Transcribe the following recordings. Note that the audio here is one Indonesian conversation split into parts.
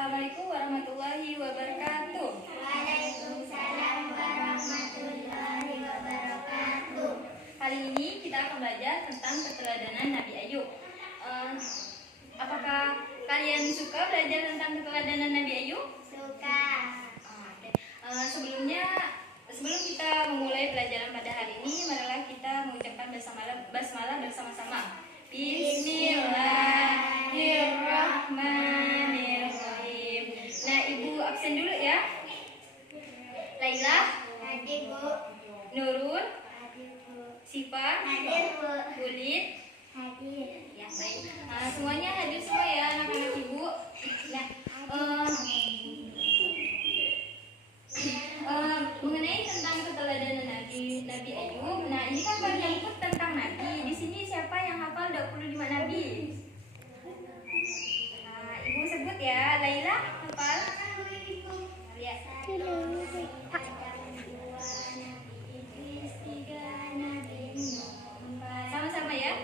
Assalamualaikum warahmatullahi wabarakatuh. Waalaikumsalam warahmatullahi wabarakatuh. Kali ini kita akan belajar tentang keteladanan Nabi Ayub. Apakah kalian suka belajar tentang keteladanan Nabi Ayub? Suka. Oke. Sebelum kita memulai pelajaran pada hari ini, marilah kita mengucapkan basmalah bersama-sama. Bismillahirrahmanirrahim. Nah, Ibu absen dulu ya. Laila, Hadir Bu. Nurun, Hadir Bu. Sifa, Hadir Bu. Kulit. Hadir. Ya, baik. Semuanya hadir semua ya anak-anak Ibu. Nah, mengenai tentang keteladanan Nabi Ayub. Nah, ini kan menyangkut tentang Nabi. Di sini siapa yang hafal 25 Nabi? Nah, Ibu sebut ya. Laila hafal? Lihat. Sama-sama ya.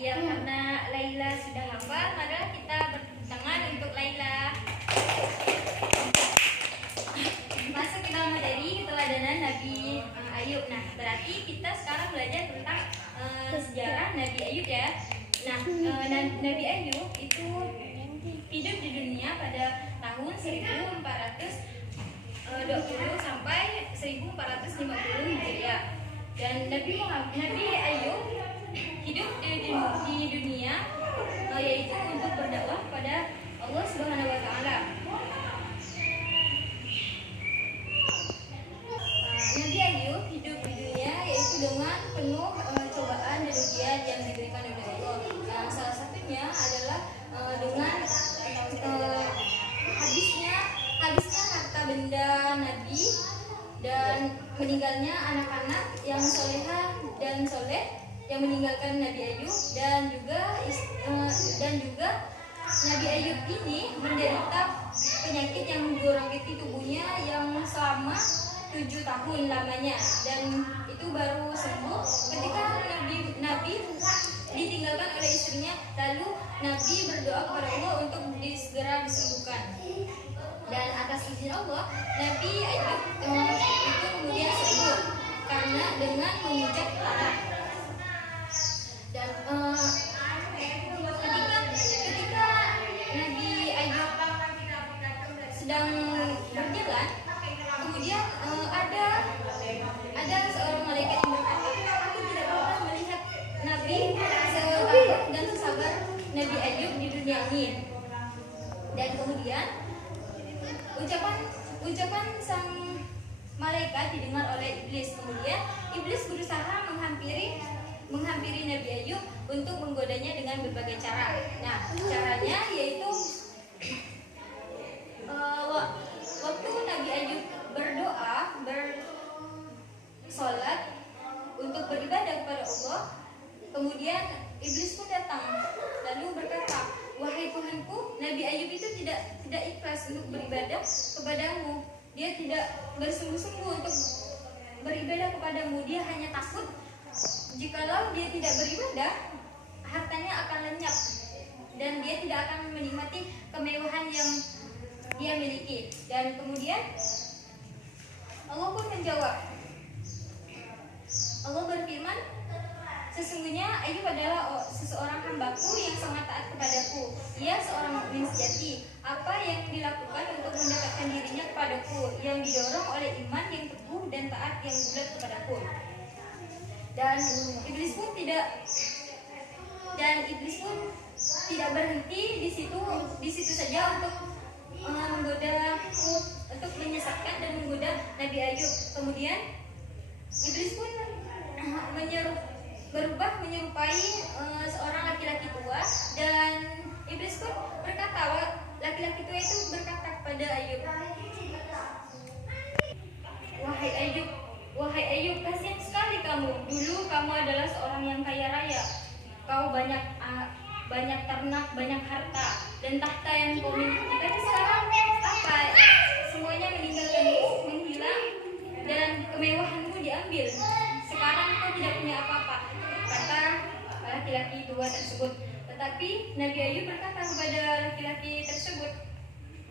Iya, karena Laila sudah hafal, maka kita bertepuk tangan untuk Laila. Masuk ke dalam materi keteladanan Nabi Ayub. Nah, berarti kita sekarang belajar tentang sejarah Nabi Ayub ya. Nah, Nabi Ayub itu hidup di dunia pada tahun 1420 sampai 1450 Hijriah. Dan Nabi Ayub hidup di dunia yaitu untuk berdakwah kepada Allah Subhanahu wa taala. Nabi Ayub hidup di dunia yaitu dengan penuh cobaan dan ujian yang diberikan oleh Allah. Nah, salah satunya adalah dengan habisnya harta benda Nabi dan meninggalnya anak-anak yang soleha dan soleh yang meninggalkan Nabi Ayub, dan juga Nabi Ayub ini menderita penyakit yang menggorokiti tubuhnya yang selama 7 tahun lamanya, dan itu baru sembuh ketika Nabi ditinggalkan oleh istrinya. Lalu Nabi berdoa kepada Allah untuk segera disembuhkan, dan atas izin Allah Nabi Ayub itu kemudian sembuh karena dengan memijat tanah. Dan ketika Nabi Ayub sedang berjalan, kemudian ada seorang malaikat yang berkata, "Aku tidak pernah melihat Nabi setakut dan sesabar Nabi Ayub di dunia ini." Dan kemudian ucapan sang malaikat didengar oleh iblis. Kemudian iblis berusaha menghampiri Nabi Ayub untuk menggodanya dengan berbagai cara. Nah, caranya yaitu waktu Nabi Ayub berdoa, bersolat untuk beribadah kepada Allah, kemudian iblis pun datang lalu berkata, "Wahai Tuhanku, Nabi Ayub itu tidak ikhlas untuk beribadah kepadamu. Dia tidak bersungguh-sungguh untuk beribadah kepadamu. Dia hanya takut jikalau dia tidak beribadah, hartanya akan lenyap dan dia tidak akan menikmati kemewahan yang dia miliki." Dan kemudian Allah pun menjawab. Allah berfirman, "Sesungguhnya Ayub adalah seseorang hambaku yang sangat taat kepadaku. Ia seorang mukmin sejati. Apa yang dilakukan untuk mendekatkan dirinya kepadaku, yang didorong oleh iman yang teguh dan taat yang bulat kepadaku." Dan iblis pun tidak Dan iblis pun tidak berhenti di situ saja untuk menggoda, untuk menyesatkan dan menggoda Nabi Ayub. Kemudian iblis pun berubah menyerupai seorang laki-laki tua, dan iblis pun berkata, laki-laki tua itu berkata kepada Ayub, Wahai Ayub, kasihan sekali kamu. Dulu kamu adalah seorang yang kaya raya. Kau banyak ternak, banyak harta, dan tahta yang kau miliki. Tapi sekarang apa? Semuanya meninggalkanmu, menghilang, dan kemewahanmu diambil. Sekarang kau tidak punya apa-apa, kata laki-laki tua tersebut. Tetapi Nabi Ayub berkata kepada laki-laki tersebut,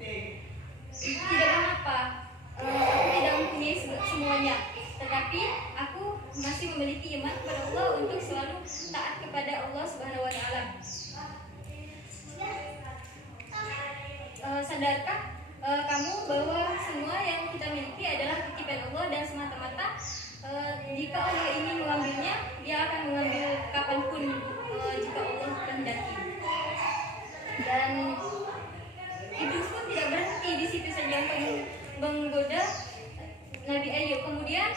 tidak mengapa, aku tidak mempunyai semuanya, tetapi aku masih memiliki iman kepada Allah untuk selalu taat kepada Allah Subhanahu wa Ta'ala. Sadarkah kamu bahwa semua yang kita miliki adalah titipan Allah, dan semata-mata jika Allah ingin mengambilnya, Dia akan mengambil kapanpun jika Allah kehendaki. Dan iblis pun tidak berhenti di situ saja menggoda Nabi Ayub. Kemudian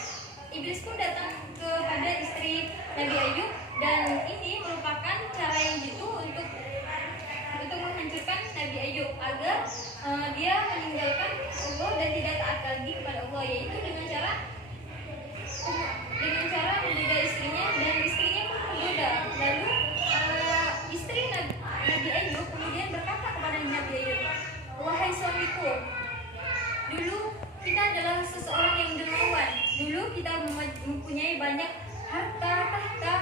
iblis pun datang kepada istri Nabi Ayub, dan ini merupakan cara yang jitu untuk menghancurkan Nabi Ayub agar dia meninggalkan Allah dan tidak taat lagi kepada Allah, yaitu dengan cara menggoda istrinya, dan istrinya pun menggoda. Lalu istri Nabi Ayub kemudian berkata kepada Nabi Ayub, wahai suamiku, dulu kita adalah seseorang yang dermawan. Dulu kita mempunyai banyak harta, tahta,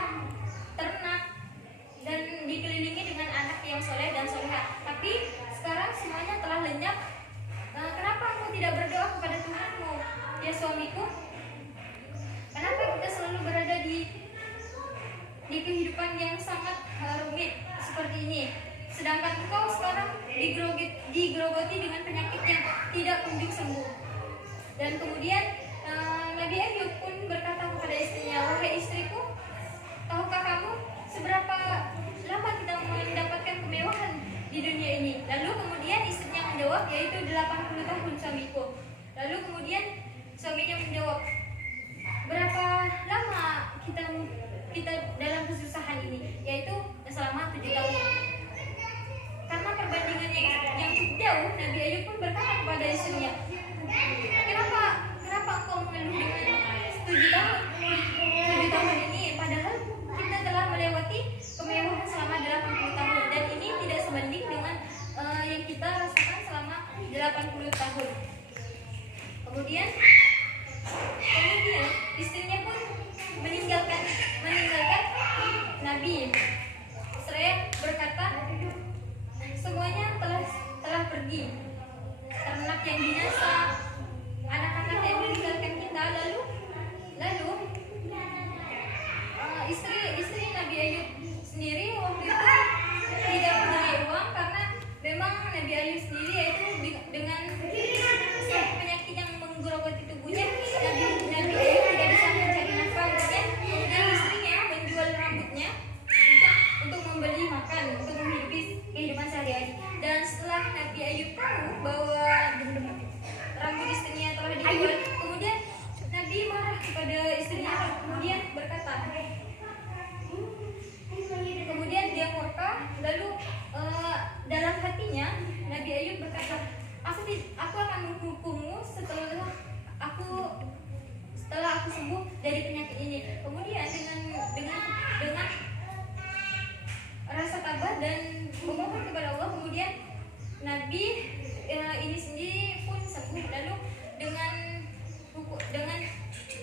ternak, dan dikelilingi dengan anak yang soleh dan soleha. Tapi sekarang semuanya telah lenyap. Kenapa kamu tidak berdoa kepada Tuhanmu, ya suamiku? Kenapa kita selalu berada di kehidupan yang sangat rumit seperti ini? Sedangkan engkau sekarang digerogoti dengan penyakit yang tidak kunjung sembuh. Dan kemudian Nabi Ayub pun berkata kepada istrinya, wahai istriku, tahukah kamu seberapa lama kita mendapatkan kemewahan di dunia ini? Lalu kemudian istrinya menjawab, yaitu 80 tahun suamiku. Lalu kemudian suaminya menjawab, berapa lama kita dalam kesusahan ini? Yaitu selama 7 tahun. Karena perbandingan yang cukup jauh, Nabi Ayub pun berkata kepada istrinya, kenapa engkau mengeluh dengan 7 tahun? 7 tahun ini, padahal kita telah melewati kemewahan selama 80 tahun, dan ini tidak sebanding dengan yang kita rasakan selama 80 tahun. Kemudian istrinya pun meninggalkan Nabi. Seraya berkata, semuanya telah pergi. Ternak yang binasa, anak-anak yang meninggalkan kita, lalu istri Nabi Ayub sendiri waktu itu tidak mempunyai uang, karena memang Nabi Ayub sendiri yaitu dengan penyakit yang menggerogoti tubuhnya, Nabi Ayub tidak bisa mencari nafkah. Kemudian istrinya menjual rambutnya untuk membeli makan, untuk menghidupi kehidupan sehari-hari. Dan setelah Nabi Ayub tahu bahwa rambut istrinya telah dijual, kemudian Nabi marah kepada istrinya, kemudian berkata, kemudian dia murka. Lalu dalam hatinya Nabi Ayub berkata, aku akan menghukummu setelah aku sembuh dari penyakit ini. Kemudian dengan rasa tabah dan memohon kepada Allah, kemudian Nabi ini sendiri pun sembuh. Lalu dengan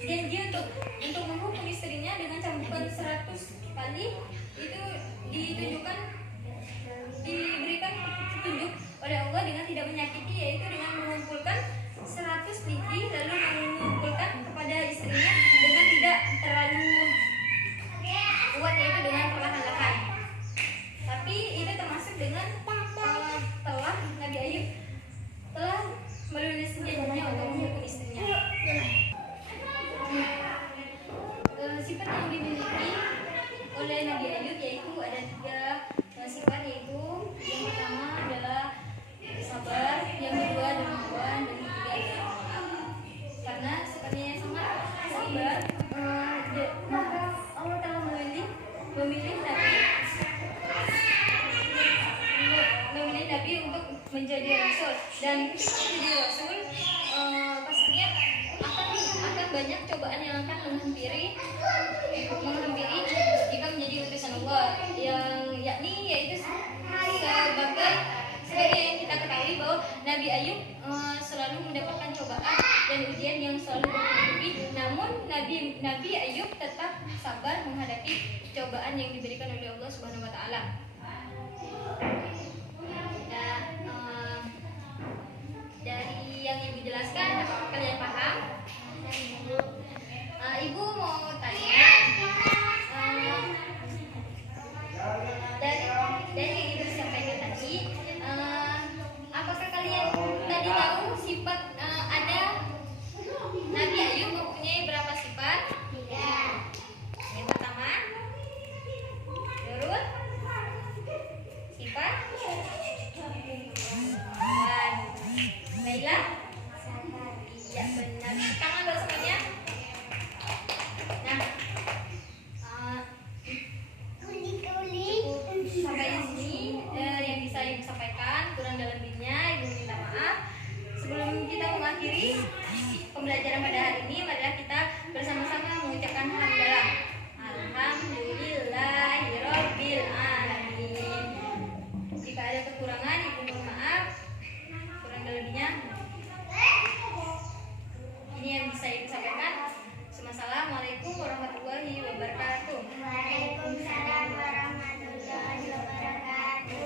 janji untuk menghukum istrinya dengan cambukan 100 kali, itu diberikan petunjuk oleh Allah dengan tidak menyakiti, yaitu dengan mengumpulkan 100 biji, lalu mengumpulkan kepada istrinya dengan tidak terlalu kuat, yaitu dengan perlahan-lahan. Tapi itu termasuk dengan telah Nabi Ayub telah melunasi janjinya untuk menghukum istrinya. Sifat yang dimiliki oleh Nabi Ayub yaitu ada 3 sifat, yaitu yang pertama adalah sabar, yang kedua dermawan, dan yang ketiga adalah maaf. Karena sifatnya yang sangat sabar, maka Allah telah memilih Nabi untuk menjadi rasul, dan ketika menjadi rasul pastinya akan banyak cobaan yang akan menghampiri jika menjadi utusan Allah, yang yaitu sebagai yang kita ketahui bahwa Nabi Ayub selalu mendapatkan cobaan dan ujian yang selalu bertubi-tubi, namun Nabi Ayub tetap sabar menghadapi cobaan yang diberikan oleh Allah Subhanahu wa taala.